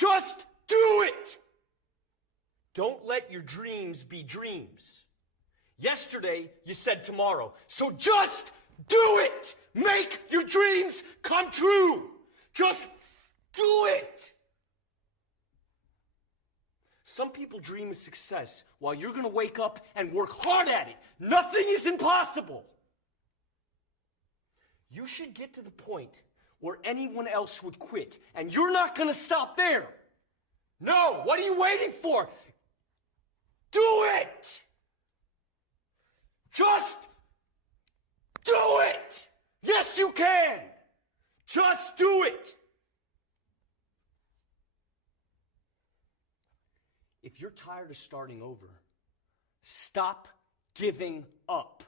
Just do it! Don't let your dreams be dreams. Yesterday, you said tomorrow. So just do it! Make your dreams come true! Just do it! Some people dream of success while you're gonna wake up and work hard at it. Nothing is impossible. You should get to the point where anyone else would quit, and you're not gonna stop there. No, what are you waiting for? Do it! Just do it! Yes, you can! Just do it! If you're tired of starting over, stop giving up.